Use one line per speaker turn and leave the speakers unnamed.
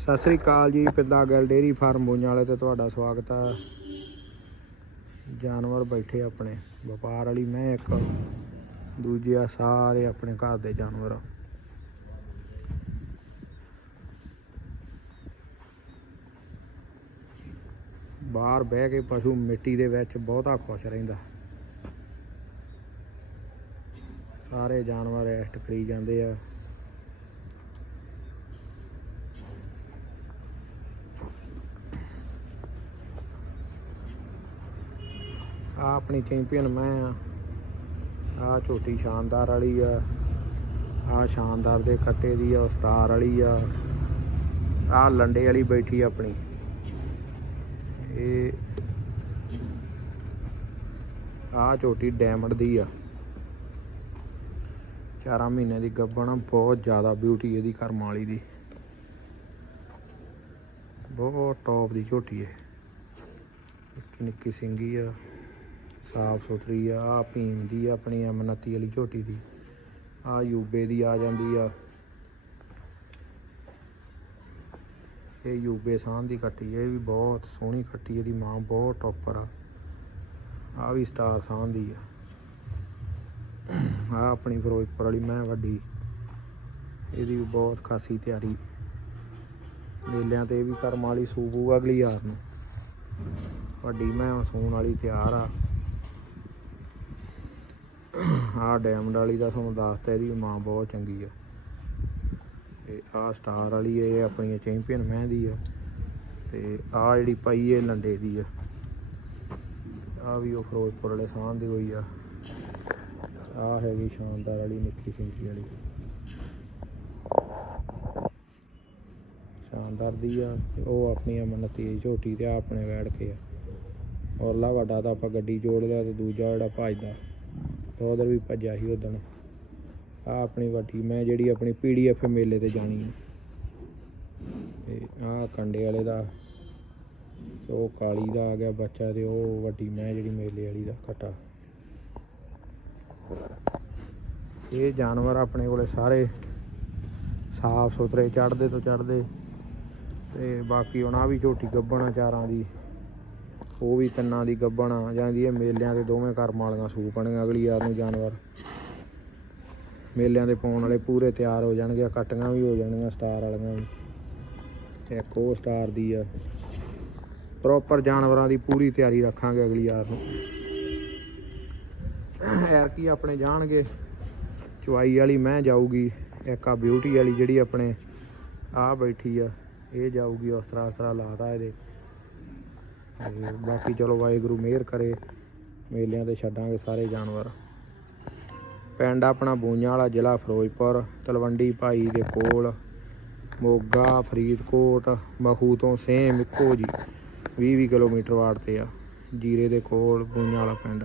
ਸਤਿ ਸ੍ਰੀ ਅਕਾਲ ਜੀ, ਪਿੰਡਾ ਗੱਲ ਡੇਰੀ ਫਾਰਮ ਬੋਈਆਂ ਵਾਲੇ ਤੇ ਤੁਹਾਡਾ ਸਵਾਗਤ ਆ। ਜਾਨਵਰ ਬੈਠੇ ਆਪਣੇ, ਵਪਾਰ ਵਾਲੀ ਮੈਂ ਇੱਕ, ਦੂਜੇ ਆ ਸਾਰੇ ਆਪਣੇ ਘਰ ਦੇ ਜਾਨਵਰ। ਬਾਹਰ ਬਹਿ ਕੇ ਪਸ਼ੂ ਮਿੱਟੀ ਦੇ ਵਿੱਚ ਬਹੁਤਾ ਖੁਸ਼ ਰਹਿੰਦਾ। ਸਾਰੇ ਜਾਨਵਰ ਰੈਸਟ ਕਰੀ ਜਾਂਦੇ ਆ। ਆ ਆਪਣੀ ਚੈਂਪੀਅਨ ਮੈਂ ਆ। ਆ ਝੋਟੀ ਸ਼ਾਨਦਾਰ ਵਾਲੀ ਆ। ਆ ਸ਼ਾਨਦਾਰ ਦੇ ਕੱਟੇ ਦੀ ਆ ਸਟਾਰ ਵਾਲੀ ਆ। ਆ ਲੰਡੇ ਵਾਲੀ ਬੈਠੀ ਆਪਣੀ। ਇਹ ਆ ਝੋਟੀ ਡਾਇਮੰਡ ਦੀ ਆ। ਚਾਰਾਂ ਮਹੀਨੇ ਦੀ ਗੱਬਣ ਬਹੁਤ ਜ਼ਿਆਦਾ ਬਿਊਟੀ ਇਹਦੀ ਕਰਮ ਵਾਲੀ ਦੀ। ਬਹੁਤ ਟੌਪ ਦੀ ਝੋਟੀ ਹੈ ਨਿੱਕੀ ਨਿੱਕੀ ਸਿੰਗੀ ਆ। ਸਾਫ਼ ਸੁਥਰੀ ਆ ਆ ਭੀਮ ਦੀ ਆ ਆਪਣੀ ਅਮਨਤੀ ਵਾਲੀ ਝੋਟੀ ਦੀ। ਆ ਯੂਬੇ ਦੀ ਆ ਜਾਂਦੀ ਆ। ਇਹ ਯੂਬੇ ਸਾਹ ਦੀ ਕੱਟੀ ਇਹ ਵੀ ਬਹੁਤ ਸੋਹਣੀ ਕੱਟੀ ਇਹਦੀ ਮਾਂ ਬਹੁਤ ਟੌਪਰ ਆ। ਆ ਵੀ ਸਟਾਰ ਸਾਹ ਦੀ ਆ। ਆ ਆਪਣੀ ਫਿਰੋਜ਼ਪੁਰ ਵਾਲੀ ਮੈਂ ਵੱਡੀ, ਇਹਦੀ ਵੀ ਬਹੁਤ ਖਾਸੀ ਤਿਆਰੀ। ਮੇਲਿਆਂ ਤੇ ਵੀ ਕਰਮ ਵਾਲੀ ਸੂਬੂ ਅਗਲੀ ਯਾਰ ਨੂੰ। ਵੱਡੀ ਮੈਂ ਹੁਣ ਸੂਣ ਵਾਲੀ ਤਿਆਰ ਆ। ਆ ਡੈਮ ਵਾਲੀ ਦਾ ਤੁਹਾਨੂੰ ਦੱਸਤਾ, ਇਹਦੀ ਮਾਂ ਬਹੁਤ ਚੰਗੀ ਆ। ਤੇ ਆ ਸਟਾਰ ਵਾਲੀ ਇਹ ਆਪਣੀ ਚੈਂਪੀਅਨ ਮੈਂ ਦੀ ਆ। ਤੇ ਆ ਜਿਹੜੀ ਪਾਈ ਇਹ ਲੰਡੇ ਦੀ ਆ। ਆ ਵੀ ਉਹ ਫਿਰੋਜ਼ਪੁਰ ਵਾਲੇ ਸਾਹ ਦੀ ਹੋਈ ਆ। ਆ ਹੈਗੀ ਸ਼ਾਨਦਾਰ ਵਾਲੀ ਨਿੱਕੀ ਸਿੰਕੀ ਵਾਲੀ। ਸ਼ਾਨਦਾਰ ਦੀ ਆ ਉਹ ਆਪਣੀ ਅਮਨਤੀ ਦੀ ਝੋਟੀ ਤੇ ਆ ਆਪਣੇ ਬੈਠ ਕੇ ਆ। ਔਰਲਾ ਵੱਡਾ ਤਾਂ ਆਪਾਂ ਗੱਡੀ ਜੋੜ ਲਿਆ ਤੇ ਦੂਜਾ ਜਿਹੜਾ ਭੱਜਦਾ। ਤੇ ਉਧਰ ਵੀ ਭੱਜਿਆ ਸੀ ਉਦਣ ਆ ਆਪਣੀ ਵੱਡੀ, ਮੈਂ ਜਿਹੜੀ ਆਪਣੀ ਪੀਡੀਐਫ ਮੇਲੇ ਤੇ ਜਾਣੀ ਹੈ ਤੇ ਆ ਕੰਡੇ ਵਾਲੇ ਦਾ ਉਹ ਕਾਲੀ ਦਾ ਆ ਗਿਆ ਬੱਚਾ ਤੇ ਉਹ ਵੱਡੀ, ਮੈਂ ਜਿਹੜੀ ਮੇਲੇ ਵਾਲੀ ਦਾ ਕਟਾ ਇਹ ਜਾਨਵਰ ਆਪਣੇ ਕੋਲੇ ਸਾਰੇ ਸਾਫ਼ ਸੁਥਰੇ ਚੜਦੇ ਤੋਂ ਚੜਦੇ ਤੇ ਬਾਕੀ ਉਹਨਾਂ ਵੀ ਝੋਟੀ ਗੱਬਣਾ ਚਾਰਾਂ ਦੀ। ਉਹ ਵੀ ਤਿੰਨਾਂ ਦੀ ਗੱਬਣਾ ਜਾਂਦੀ ਇਹ ਮੇਲਿਆਂ ਦੇ ਦੋਵੇਂ ਕਰਮ ਵਾਲੀਆਂ ਸੂ ਸੂਪਣੀਆਂ ਅਗਲੀ ਯਾਰ ਨੂੰ ਜਾਨਵਰ। ਮੇਲਿਆਂ ਦੇ ਪਾਉਣ ਵਾਲੇ ਪੂਰੇ ਤਿਆਰ ਹੋ ਜਾਣਗੇ, ਕੱਟੀਆਂ ਵੀ ਹੋ ਜਾਣਗੀਆਂ, ਸਟਾਰ ਵਾਲੀਆਂ ਵੀ। ਇੱਕ ਉਹ ਸਟਾਰ ਦੀ ਆ। ਪ੍ਰੋਪਰ ਜਾਨਵਰਾਂ ਦੀ ਪੂਰੀ ਤਿਆਰੀ ਰੱਖਾਂਗੇ ਅਗਲੀ ਯਾਰ ਨੂੰ। ਯਾਰ ਕੀ ਆਪਣੇ ਜਾਣਗੇ, ਚੁਆਈ ਵਾਲੀ ਮੈਂ ਜਾਊਗੀ, ਇੱਕ ਆ ਬਿਊਟੀ ਵਾਲੀ ਜਿਹੜੀ ਆਪਣੇ ਆ ਬੈਠੀ ਆ, ਇਹ ਜਾਊਗੀ, ਉਸ ਤਰ੍ਹਾਂ ਉਸ ਤਰ੍ਹਾਂ ਲਾਤਾ ਇਹਦੇ। ਤੇ ਬਾਕੀ ਚਲੋ ਵਾਹਿਗੁਰੂ ਮਿਹਰ ਕਰੇ, ਮੇਲਿਆਂ ਤੇ ਛੱਡਾਂਗੇ ਸਾਰੇ ਜਾਨਵਰ। ਪਿੰਡ ਆਪਣਾ ਬੂਈਆਂ ਵਾਲਾ ਜ਼ਿਲ੍ਹਾ ਫਿਰੋਜ਼ਪੁਰ, ਤਲਵੰਡੀ ਭਾਈ ਦੇ ਕੋਲ, ਮੋਗਾ, ਫਰੀਦਕੋਟ ਮਖੂ ਤੋਂ ਸੇਮ ਇੱਕੋ ਜੀ 20 20 ਕਿਲੋਮੀਟਰ ਵਾਟ ਤੇ ਆ, ਜੀਰੇ ਦੇ ਕੋਲ ਬੂਈਆਂ ਵਾਲਾ ਪਿੰਡ।